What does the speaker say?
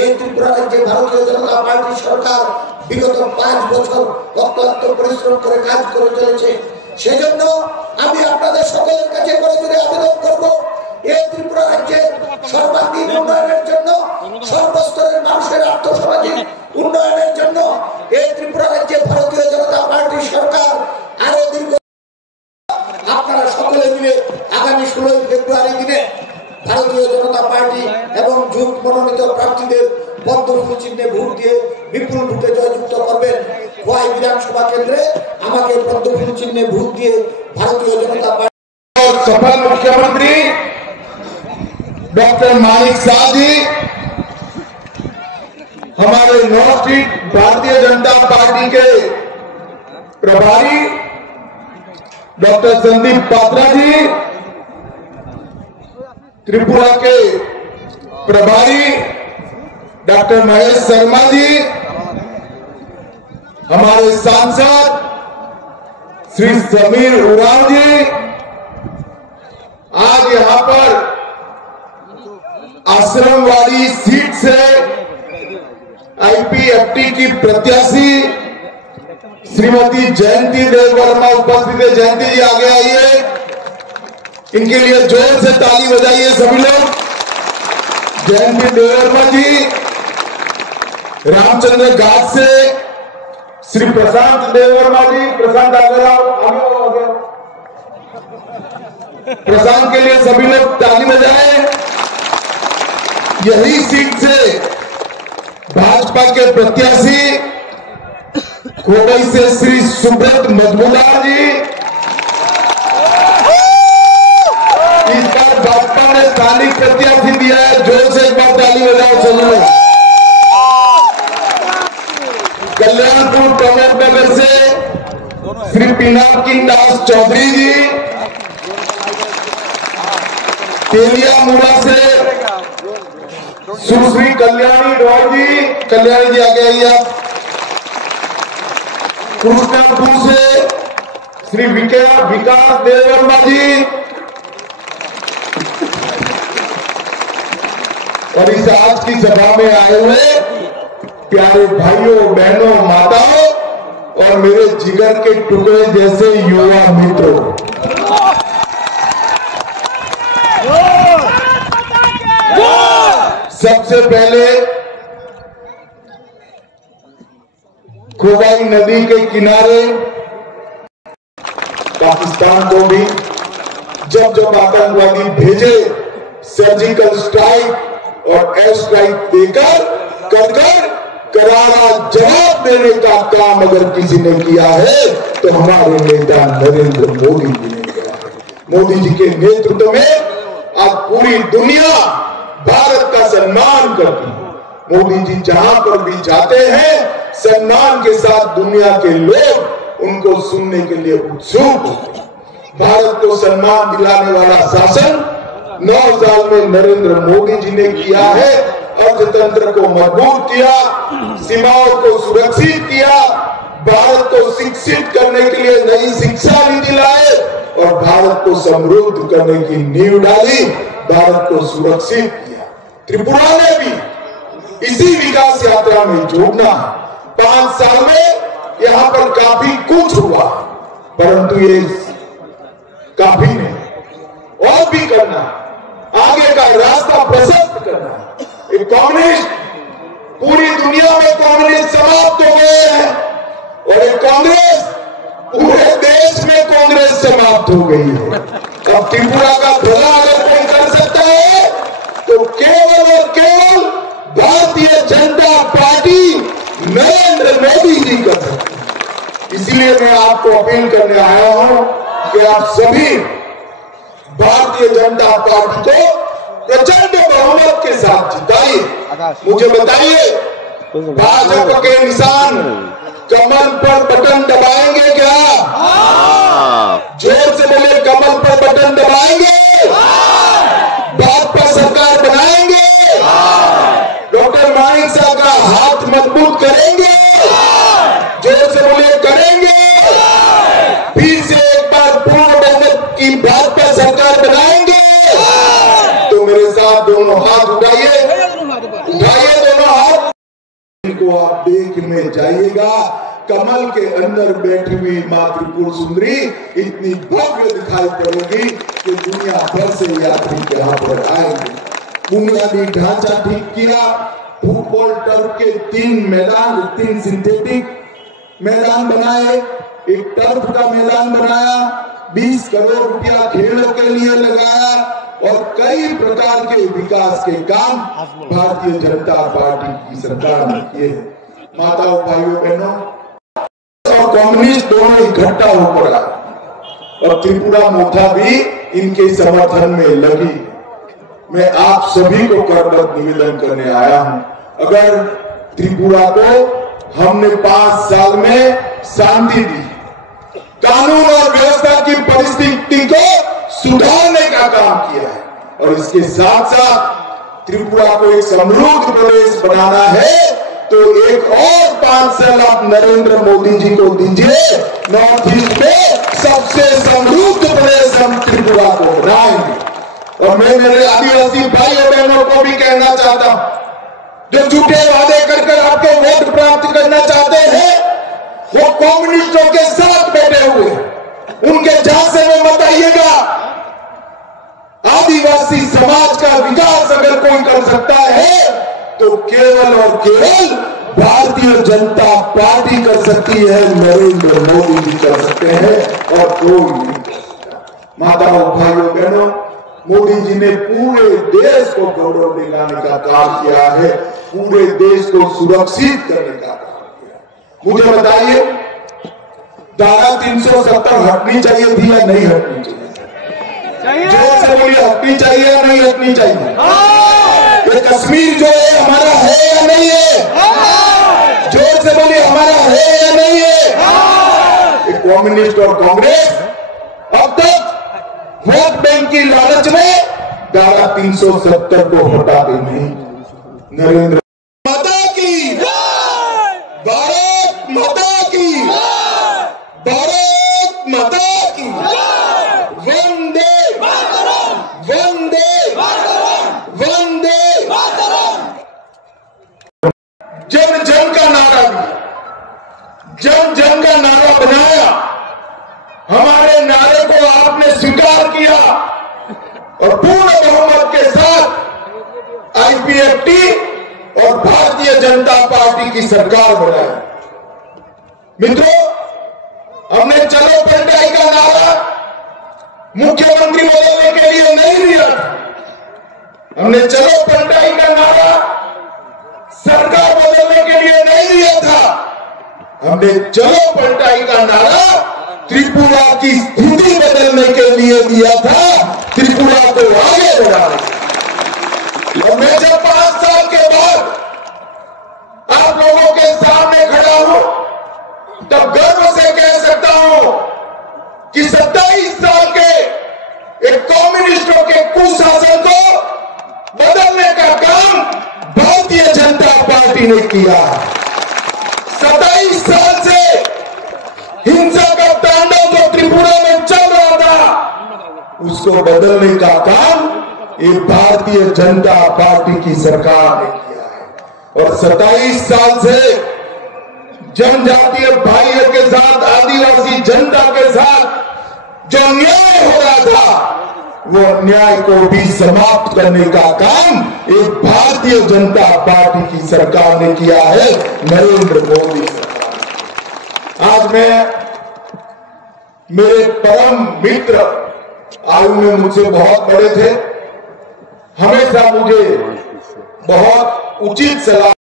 এই ত্রিপুরা রাজ্যে ভারতীয় জনতা পার্টি সরকার বিগত 5 বছর অক্লান্ত পরিশ্রম করে কাজ করে চলেছে। সেজন্য আমি আপনাদের সকলের কাছে করে আবেদন করব, এই ত্রিপুরা রাজ্যে সর্বাঙ্গীন উন্নয়নের জন্য, সর্বস্তরের মানুষের আর্থসামাজিক উন্নয়নের জন্য এই ত্রিপুরা রাজ্যে ভারতীয় জনতা পার্টি সরকার আরো দীর্ঘ আপনারা সকলে মিলে আগামী 16 ফেব্রুয়ারি দিনে ভারতীয় জনতা পার্টি এবং জোট মনোনীত প্রার্থীদের পদ্মফুল চিহ্নে ভোট দিয়ে বিপুল ভোটে জয়যুক্ত করবেন। খোয়াই বিধানসভা কেন্দ্রে আমাকে পদ্মফুল চিহ্নে ভোট দিয়ে भारतीय जनता पार्टी और सफल मुख्यमंत्री डॉक्टर मानिक शाह जी, हमारे north east Bharatiya Janata party के प्रभारी डॉक्टर संदीप पात्रा जी, त्रिपुरा के प्रभारी डॉक्टर महेश शर्मा जी, हमारे सांसद श्री समीर उरांव जी, आज यहां पर आश्रमवाड़ी सीट से आईपीएफटी की प्रत्याशी श्रीमती जयंती देववर्मा उपस्थित है। जयंती जी आगे आइए, इनके लिए जोर से ताली बजाइए सभी लोग। जयंती देववर्मा जी, रामचंद्र घाट से श्री प्रशांत देववर्मा जी, प्रशांत आगे आओ, प्रशांत के लिए सभी लोग ताली बजाएं। यही सीट से भाजपा के प्रत्याशी कोवई से श्री सुब्रत मजमूदार जी, इस बार भाजपा ने स्थानिक प्रत्याशी दिया है, जोर से एक बार ताली बजाओ सभी लोग। कल्याणपुर कमरनगर से श्री पिनाकी दास चौधरी जी, तेलियामुड़ा से सुश्री कल्याणी रॉय जी, कल्याणी जी आगे आइए आप। कृष्णपुर से श्री विकास देववर्मा जी, और इस आज की सभा में आए हुए प्यारे भाइयों बहनों माताओं और मेरे जिगर के टुकड़े जैसे युवा मित्रों, सबसे पहले खोवाई नदी के किनारे पाकिस्तान को भी जब आतंकवादी भेजे सर्जिकल स्ट्राइक और एयर स्ट्राइक देकर करारा जवाब देने का काम अगर किसी ने किया है तो हमारे नेता नरेंद्र मोदी जी ने किया है। मोदी जी के नेतृत्व में आज पूरी दुनिया भारत का सम्मान करती है। मोदी जी जहां पर भी जाते हैं सम्मान के साथ दुनिया के लोग उनको सुनने के लिए उत्सुक होते हैं। भारत को सम्मान दिलाने वाला शासन 9 साल में नरेंद्र मोदी जी ने किया है। अर्थतंत्र को मजबूत किया, सीमाओं को सुरक्षित किया, भारत को शिक्षित करने के लिए नई शिक्षा नीति लाए और भारत को समृद्ध करने की नींव डाली, भारत को सुरक्षित किया। त्रिपुरा ने भी इसी विकास यात्रा में जुड़ना है। 5 साल में यहाँ पर काफी कुछ हुआ, परंतु ये काफी नहीं, और भी करना, आगे का रास्ता प्रशस्त करना। कम्युनिस्ट पूरी दुनिया में कम्युनिस्ट समाप्त हो गए हैं और एक कांग्रेस पूरे देश में कांग्रेस समाप्त हो गई है। अब त्रिपुरा का भला अगर कोई कर सकता है तो केवल और केवल भारतीय जनता पार्टी नरेंद्र मोदी जी कर सकती है। इसलिए मैं आपको अपील करने आया हूं कि आप सभी भारतीय जनता पार्टी को प्रचंड बहुमत के साथ जिताइए। मुझे बताइए, भाजपा के निशान कमल पर बटन दबाएंगे क्या? जोर से बोले, कमल पर बटन दबाएंगे? भाजपा सरकार बनाएंगे? डॉक्टर मानिक शाह का हाथ मजबूत करेंगे? जोर से बोले, करेंगे? फिर से एक बार पूर्ण बहुमत की भाजपा सरकार बनाएंगे? तो मेरे साथ दोनों हाथ उठाइए, उठाइए दोनों को आप देख में जाइएगा, कमल के अंदर बैठी हुई मां त्रिपुर सुंदरी इतनी भव्य दिखाई पड़ेगी कि दुनिया भर से यात्री यहाँ पर आएंगे। बुनियादी ढांचा ठीक किया, फुटबॉल टर्फ के 3 सिंथेटिक मैदान बनाए, एक टर्फ का मैदान बनाया, 20 करोड़ रुपया खेलों के लिए लगाया और कई प्रकार के विकास के काम भारतीय जनता पार्टी की सरकार ने किए। माताओं, भाइयों, बहनों और कम्युनिस्ट दोनों इकट्ठा हो पड़ा और त्रिपुरा मोथा भी इनके समर्थन में लगी। मैं आप सभी को करबद्ध निवेदन करने आया हूं, अगर त्रिपुरा को हमने 5 साल में शांति दी, कानून और व्यवस्था की परिस्थिति को सुधारने का काम किया है और इसके साथ साथ त्रिपुरा को एक समृद्ध प्रदेश बनाना है, तो एक और 5 साल आप नरेंद्र मोदी जी को दीजिए, नॉर्थ ईस्ट में सबसे समृद्ध प्रदेश हम त्रिपुरा को बनाएंगे। और मैं मेरे आदिवासी भाई और बहनों को भी कहना चाहता हूं, जो झूठे वादे कर आपके वोट प्राप्त करना चाहते हैं, वो कम्युनिस्टों के साथ बैठे हुए, उनके झांसे में मत आइएगा। आदिवासी समाज का विकास अगर कोई कर सकता है तो केवल और केवल भारतीय जनता पार्टी कर सकती है, नरेंद्र मोदी जी कर सकते हैं और कोई नहीं कर सकता। माताओं, भाइयों, बहनों, मोदी जी ने पूरे देश को गौरव दिलाने का काम किया है, पूरे देश को सुरक्षित करने का काम किया। मुझे बताइए, धारा 370 हटनी चाहिए थी या नहीं हटनी चाहिए? जोर से बोलिए, हटनी चाहिए या नहीं हटनी चाहिए? ये कश्मीर जो है हमारा है या नहीं है? जोर से बोलिए, हमारा है या नहीं है? ये कम्युनिस्ट और कांग्रेस अब तक वोट बैंक की लालच में धारा 370 को हटाते नहीं। नरेंद्र माता की, भारत माता की, भारत माता की, वंदे वंदे वंदे। जन जन का नारा दिया, जन जन का नारा बनाया, हमारे नारे को आपने स्वीकार किया और पूर्ण बहुमत के साथ आईपीएफटी और भारतीय जनता पार्टी की सरकार बनाई। मित्रों, हमने चलो पलटाई का नारा मुख्यमंत्री बदलने के लिए नहीं दिया, हमने चलो पलटाई का नारा सरकार बदलने के लिए नहीं दिया था, हमने चलो पलटाई का नारा त्रिपुरा की स्थिति बदलने के लिए दिया था, त्रिपुरा को आगे बढ़ाने। और मैं जब 5 साल के बाद आप लोगों के सामने खड़ा हूं, तब गर्व से कह सकता हूं कि 27 साल के एक कम्युनिस्टों के कुशासन को बदलने का काम भारतीय जनता पार्टी ने किया। 27 साल से हिंसा का तांडव जो त्रिपुरा में चल रहा था, उसको बदलने का काम ये भारतीय जनता पार्टी की सरकार ने किया है। और 27 साल से जनजातीय भाइयों के साथ, आदिवासी जनता के साथ जो अन्याय हो रहा था, वो अन्याय को भी समाप्त करने का काम एक भारतीय जनता पार्टी की सरकार ने किया है, नरेंद्र मोदी सरकार। आज मैं, मेरे परम मित्र आयु में मुझसे बहुत बड़े थे, हमेशा मुझे बहुत उचित सलाह